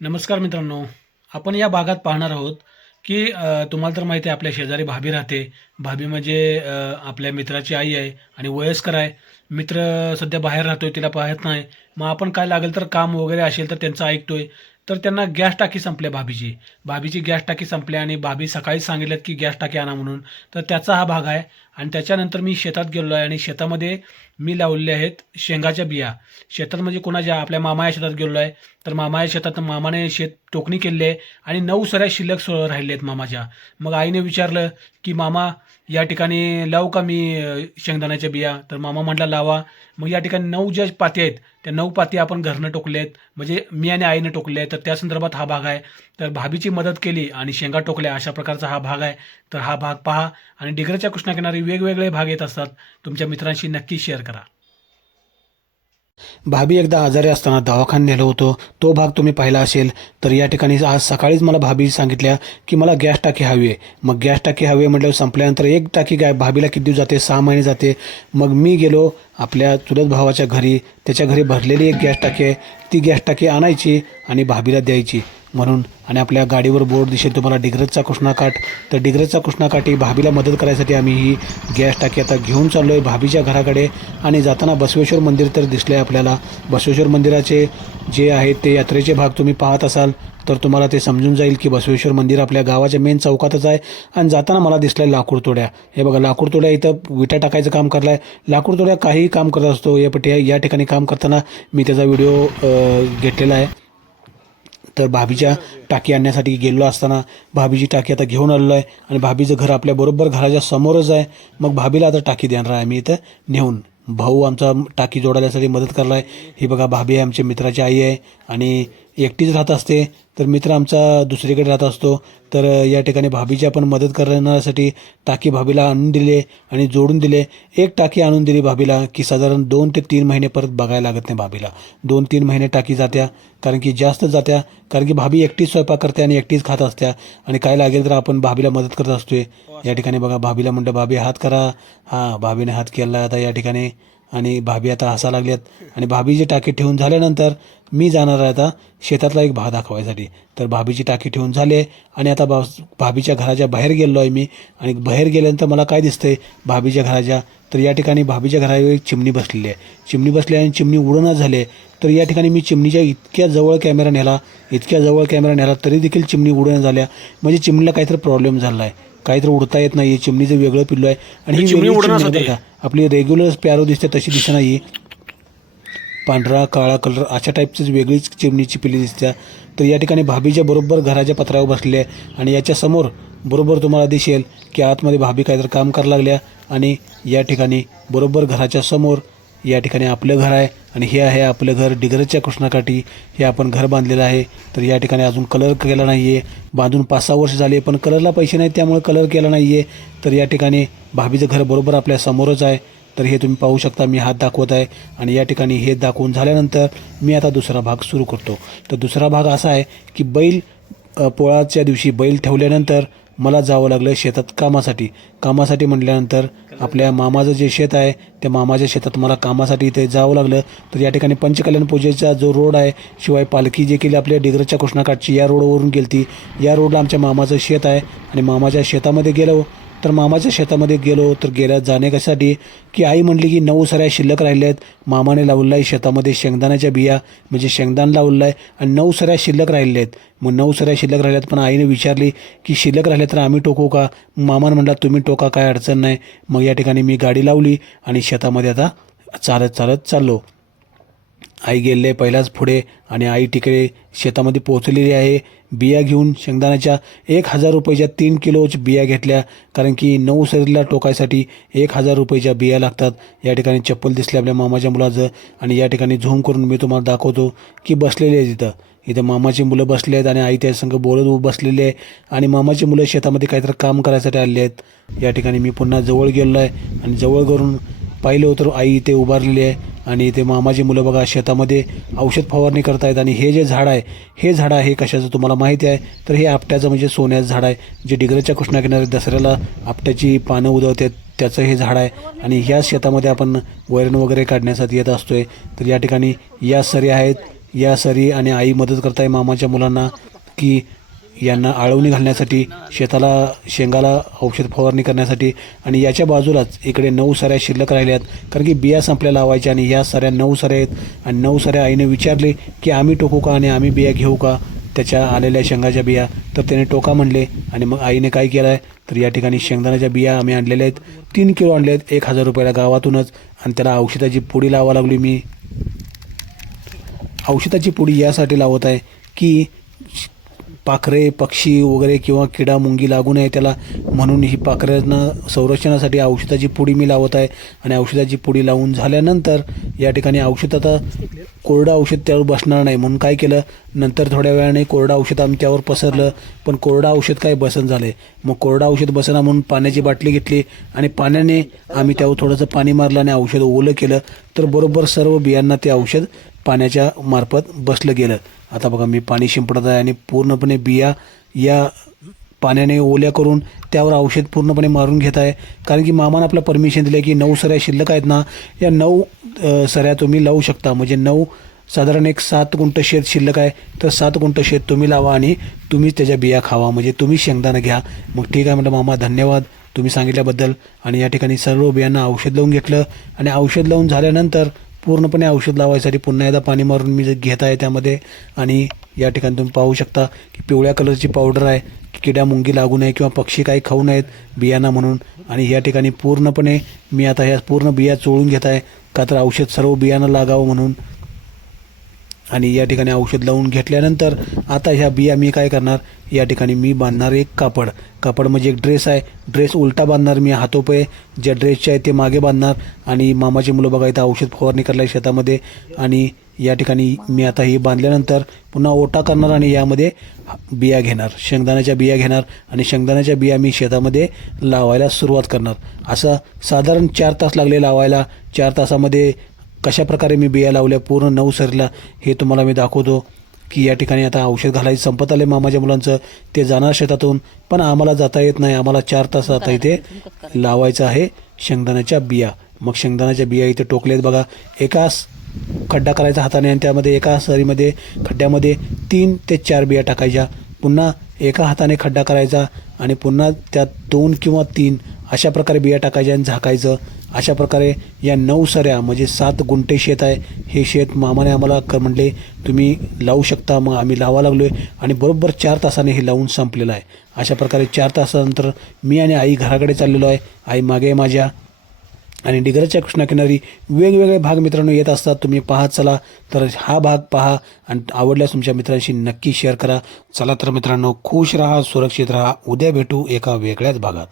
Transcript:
नमस्कार मित्रांनो. आपण या भागात पाहणार आहोत, की तुम्हाला तर माहिती आहे आपल्या शेजारी भाभी राहते. भाभी म्हणजे आपल्या मित्राची आई आहे आणि वयस्कर आहे. मित्र सध्या बाहेर राहतोय, तिला पाहत नाही. मग आपण काय लागेल तर काम वगैरे असेल तर त्यांचं ऐकतोय. तर त्यांना गॅस टाकी संपली भाभीची. भाभीची गॅस टाकी संपली आणि भाभी सकाळीच सांगितलं, की गॅस टाकी आणा म्हणून. तर त्याचा हा भाग आहे आणि त्याच्यानंतर मी शेतात गेलेलो आहे आणि शेतामध्ये मी लावलेले आहेत शेंगाच्या बिया. शेतात म्हणजे कोणाच्या आपल्या मामाच्या शेतात गेलेलो आहे. तर मामाच्या शेतात मामाने शेत टोकणी केलेली आहे आणि 9 सऱ्या शिल्लक राहिल्या आहेत मामाच्या. मग आईने विचारलं, की "मामा या ठिकाणी लावू का मी शेंगदाण्याच्या बिया?" तर मामा म्हटला, "लावा." मग या ठिकाणी 9 ज्या पाती आहेत, त्या 9 पाती आपण घरनं टोकल्या आहेत. म्हणजे मी आणि आईनं टोकले आहेत. तर त्या संदर्भात हा भाग आहे. तर भाभीची मदत केली आणि शेंगा टोकल्या अशा प्रकारचा हा भाग आहे. तर हा भाग पहा आणि डिग्रजच्या कृष्णाकिनारी वेगवेगळे भाग येत असतात. तुमच्या मित्रांशी नक्की शेअर करा. भाभी एकदा आजारी असताना दवाखान्यात नेलं होतं. तो भाग तुम्ही पाहिला असेल. तर या ठिकाणी आज सकाळीच मला भाभी सांगितल्या, की मला गॅस टाकी हवी आहे. मग गॅस टाकी हवी आहे म्हटल्यावर संपल्यानंतर एक टाकी काय भाभीला किती दिवस जाते? 6 महिने जाते. मग मी गेलो आपल्या चुलत भावाच्या घरी. त्याच्या घरी भरलेली एक गॅस टाकी आहे. ती गॅस टाकी आणायची आणि भाभीला द्यायची म्हणून. आणि आपल्या गाडीवर बोर्ड दिसेल तुम्हाला डिग्रजचा कृष्णाकाठ. तर डिग्रजचा कृष्णाकाठी भाभीला मदत करायसाठी आम्ही ही गॅस टाकी आता घेऊन चाललो आहे भाभीच्या घराकडे. आणि जाताना बसवेश्वर मंदिर तर दिसलं आहे आपल्याला. बसवेश्वर मंदिराचे जे आहेत ते यात्रेचे भाग तुम्ही पाहत असाल तर तुम्हाला ते समजून जाईल, की बसवेश्वर मंदिर आपल्या गावाच्या मेन चौकातच आहे. आणि जाताना मला दिसल्या लाकूड तोड्या. हे बघा लाकूड तोड्या इथं विटा टाकायचं काम करलं आहे. लाकूड तोड्या काहीही काम करत असतो. या ठिकाणी काम करताना मी त्याचा व्हिडिओ घेतलेला आहे. तर भाभीच्या टाकी आणण्यासाठी गेलो असताना भाभीची टाकी आता घेऊन आलेलो आहे आणि भाभीचं घर आपल्या बरोबर घराच्या समोरच आहे. मग भाभीला आता टाकी देणार आहे आम्ही इथं नेऊन. भाऊ आमचा टाकी जोडण्यासाठी मदत करला आहे. ही बघा भाभी आहे, आमच्या मित्राची आई आहे आणि एकटीच राहत असते. तर मित्र आमचा दुसरीकडे राहत असतो. तर या ठिकाणी भाभीची आपण मदत करण्यासाठी टाकी भाभीला आणून दिले आणि जोडून दिले. एक टाकी आणून दिली भाभीला, की साधारण 2 ते 3 महिने परत बघायला लागत नाही भाभीला. 2-3 महिने टाकी जात्या, कारण की जास्त जात्या. कारण की भाभी एकटीच स्वयंपाक करते आणि एकटीच खात असत्या आणि काय लागेल तर आपण भाभीला मदत करत असतोय. या ठिकाणी बघा भाभीला म्हणतं, "भाभी हात करा." हां, भाभीने हात केला आता या ठिकाणी आणि भाभी आता हसा लागल्यात. आणि भाभीची टाकी ठेवून झाल्यानंतर मी जाणार आहे आता शेतातला एक भाग दाखवायसाठी. तर भाभीची टाकी ठेवून झाले आणि आता भाभीच्या घराच्या बाहेर गेलो आहे मी. आणि बाहेर गेल्यानंतर मला काय दिसतंय भाभीच्या घराच्या, तर या ठिकाणी भाभीच्या घरावर एक चिमणी बसलेली आहे. चिमणी बसली आणि चिमणी उडना झाली. तर या ठिकाणी मी चिमणीच्या इतक्या जवळ कॅमेरा नेला तरी देखील चिमणी उडना झाल्या. म्हणजे चिमणीला काहीतरी प्रॉब्लेम झाला आहे, काहीतरी उडता येत नाही. चिमणीचं वेगळं पिल्लू आहे आणि ही चिमणी उडणार का आपली रेग्युलर स्पॅरो दिसते तशी दिसत नाही. पांढरा काळा कलर अशा टाईपचीच वेगळीच चिमणीची पिल्ली दिसत्या. तर या ठिकाणी भाभीच्या बरोबर घराच्या पत्र्यावर बसले आहे आणि याच्यासमोर बरोबर तुम्हाला दिसेल, की आतमध्ये भाभी काहीतरी काम करायला लागल्या. आणि या ठिकाणी बरोबर घराच्या समोर या ठिकाणी आपलं घर आहे आणि हे आहे आपलं घर डिग्रजच्या कृष्णाकाठी. हे आपण घर बांधलेलं आहे. तर या ठिकाणी अजून कलर केला नाही आहे. बांधून 5-6 वर्ष झाले पण कलरला पैसे नाहीत, त्यामुळे कलर केला नाही आहे. तर या ठिकाणी भाभीचं घर बरोबर आपल्या समोरच आहे. तर हे तुम्ही पाहू शकता, मी हात दाखवत आहे आणि या ठिकाणी हे दाखवून झाल्यानंतर मी आता दुसरा भाग सुरू करतो. तर दुसरा भाग असा आहे, की बैल पोळाच्या दिवशी बैल ठेवल्यानंतर मला जावं लागलं शेतात कामासाठी म्हटल्यानंतर आपल्या मामाचं जे शेत आहे त्या मामाच्या शेतात मला कामासाठी इथे जावं लागलं. तर या ठिकाणी पंचकल्याण पूजेचा जो रोड आहे, शिवाय पालखी जे केली आपल्या डिग्रजच्या कृष्णाकाठची या रोडवरून गेलती. या रोडला आमच्या मामाचं शेत आहे आणि मामाच्या शेतामध्ये गेलो. तर मामाच्या शेतामध्ये गेलो तर जाण्यासाठी की आई म्हटली, की 9 सऱ्या शिल्लक राहिल्या आहेत. मामाने लावलेलं आहे शेतामध्ये शेंगदाण्याच्या बिया, म्हणजे शेंगदाण लावलेलं आहे आणि 9 सऱ्या शिल्लक राहिल्या आहेत. मग 9 सऱ्या शिल्लक राहिल्यात पण आईने विचारली, की शिल्लक राहिल्या तर आम्ही टोकू का? मामाने म्हटला, तुम्ही टोका, काय अडचण नाही. मग या ठिकाणी मी गाडी लावली आणि शेतामध्ये आता चालत चाललो. आई गेले पहिलाच पुढे आणि आई तिकडे शेतामध्ये पोहोचलेली आहे. बिया घेऊन शेंगदाण्याच्या 1,000 रुपयाच्या 3 किलोच्या बिया घेतल्या, कारण की 9 सरीला टोकायसाठी 1,000 रुपयाच्या बिया लागतात. या ठिकाणी चप्पल दिसले आपल्या मामाच्या मुलाचं आणि या ठिकाणी झूम करून मी तुम्हाला दाखवतो, की बसलेले आहे इथं मामाची मुलं बसले आहेत आणि आई त्यासंग बोलत बसलेली आहे आणि मामाची मुलं शेतामध्ये काहीतरी काम करायसाठी आले आहेत. या ठिकाणी मी पुन्हा जवळ गेलो आहे आणि जवळ करून पाहिलं तर आई इथे उभारलेली आहे आणि इथे मामाची मुलं बघा शेतामध्ये औषध फवारणी करतायत. आणि हे जे झाड आहे कशाचं तुम्हाला माहिती आहे, तर हे आपट्याचं म्हणजे सोन्याचं झाड आहे, जे डिग्रजच्या कृष्णाकिनारी दसऱ्याला आपट्याची पानं उदवतात त्याचं हे झाड आहे. आणि ह्या शेतामध्ये आपण वैरण वगैरे काढण्यासाठी येत असतोय. तर या ठिकाणी या सऱ्या आहेत, या सरी आणि आई मदत करताय मामाच्या मुलांना की यांना आळवणी घालण्यासाठी, शेताला शेंगाला औषध फवारणी करण्यासाठी. आणि याच्या बाजूलाच इकडे 9 सऱ्या शिल्लक राहिल्यात, कारण की बिया संपल्या लावायच्या आणि या सऱ्या 9 सऱ्या आहेत. आणि 9 सऱ्या आईने विचारले की आम्ही टोकू का आणि आम्ही बिया घेऊ का त्याच्या आलेल्या शेंगाच्या बिया. तर त्याने टोका म्हणले. आणि मग आईने काय केलं आहे तर या ठिकाणी शेंगदाण्याच्या बिया आम्ही आणलेल्या आहेत, 3 किलो आणले आहेत 1000 रुपयाला गावातूनच. आणि त्याला औषधाची पुडी लावा लागली मी. औषधाची पुडी यासाठी लावत आहे की पाखरे पक्षी वगैरे किंवा किडा मुंगी लागू नये त्याला, म्हणून ही पाखरांना संरक्षणासाठी औषधाची पुडी मी लावत आहे. आणि औषधाची पुडी लावून झाल्यानंतर या ठिकाणी औषध आता कोरडं औषध त्यावर बसणार नाही म्हणून काय केलं, नंतर थोड्या वेळाने कोरडं औषध आम्ही त्यावर पसरलं. पण कोरडं औषध काय बसन झाले. मग कोरडं औषध बसना म्हणून पाण्याची बाटली घेतली आणि पाण्याने आम्ही त्यावर थोडंसं पाणी मारलं आणि औषध ओलं केलं. तर बरोबर सर्व बियांना ते औषध पाण्याच्या मार्फत बसलं गेलं. आता बघा मी पाणी शिंपडत आहे आणि पूर्णपणे बिया या पाण्याने ओल्या करून त्यावर औषध पूर्णपणे मारून घेत आहे. कारण की मामानं आपलं परमिशन दिलं की 9 सऱ्या शिल्लक आहेत ना, या 9 सऱ्या तुम्ही लावू शकता. म्हणजे 9 साधारण एक 7 गुंठ शेत शिल्लक आहे, तर 7 गुंठ शेत तुम्ही लावा आणि तुम्हीच त्याच्या बिया खावा, म्हणजे तुम्ही शेंगदाणा घ्या. मग ठीक आहे म्हटलं मामा धन्यवाद तुम्ही सांगितल्याबद्दल. आणि या ठिकाणी सर्व बियांना औषध लावून घेतलं. आणि औषध लावून झाल्यानंतर पूर्णपणे औषध लावायसाठी पुन्हा एकदा पाणी मारून मी घेत आहे त्यामध्ये. आणि या ठिकाणी तुम्ही पाहू शकता की पिवळ्या कलरची पावडर आहे, किड्या मुंगी लागू नये किंवा पक्षी काही खाऊ नयेत बियांना म्हणून. आणि या ठिकाणी पूर्णपणे मी आता ह्या पूर्ण बिया चोळून घेत आहे, का तर औषध सर्व बियांना लागावं म्हणून. आणि या ठिकाणी औषध लावून घेतल्यानंतर आता ह्या बिया मी काय करणार, या ठिकाणी मी बांधणार एक कापड म्हणजे एक ड्रेस आहे, ड्रेस उलटा बांधणार मी. हातोपे ज्या ड्रेसचे आहे ते मागे बांधणार. आणि मामाची मुलं बघा इथं औषध फवारणी करायला शेतामध्ये. आणि या ठिकाणी मी आता ही बांधल्यानंतर पुन्हा ओटा करणार आणि यामध्ये बिया घेणार, शेंगदाण्याच्या बिया घेणार. आणि शेंगदाण्याच्या बिया मी शेतामध्ये लावायला सुरुवात करणार. असं साधारण 4 तास लागले लावायला. 4 तासामध्ये कशा प्रकारे मी बिया लावल्या पूर्ण 9 सरीला हे तुम्हाला मी दाखवतो. की या ठिकाणी आता औषध घालायचं संपत आले मामाच्या मुलांचं, ते जाणार शेतातून, पण आम्हाला जाता येत नाही. आम्हाला 4 तास आता इथे लावायचं आहे शेंगदाण्याच्या बिया. मग शेंगदाण्याच्या बिया इथे टोकलेत बघा. एकाच खड्डा करायचा हाताने आणि त्यामध्ये एका सरीमध्ये खड्ड्यामध्ये 3 ते 4 बिया टाकायच्या. पुन्हा एका हाताने खड्डा करायचा आणि पुन्हा त्यात 2 किंवा 3 अशा प्रकारे बिया टाकायच्या आणि झाकायचं. अशा प्रकारे या 9 सऱ्या म्हणजे 7 गुंठे शेत आहे. हे शेत मामाने आम्हाला म्हणले तुम्ही लावू शकता. मग आम्ही लावा लागलो आहे आणि बरोबर 4 तासाने हे लावून संपलेलं आहे. अशा प्रकारे 4 तासानंतर मी आणि आई घराकडे चाललेलो आहे. आई मागे माझ्या. आणि डिग्रजच्या कृष्णाकिनारी वेगवेगळे भाग मित्रांनो येत असतात, तुम्ही पाहत चला. तर हा भाग पहा आणि आवडल्यास तुमच्या मित्रांशी नक्की शेअर करा. चला तर मित्रांनो खुश राहा, सुरक्षित राहा. उद्या भेटू एका वेगळ्याच भागात.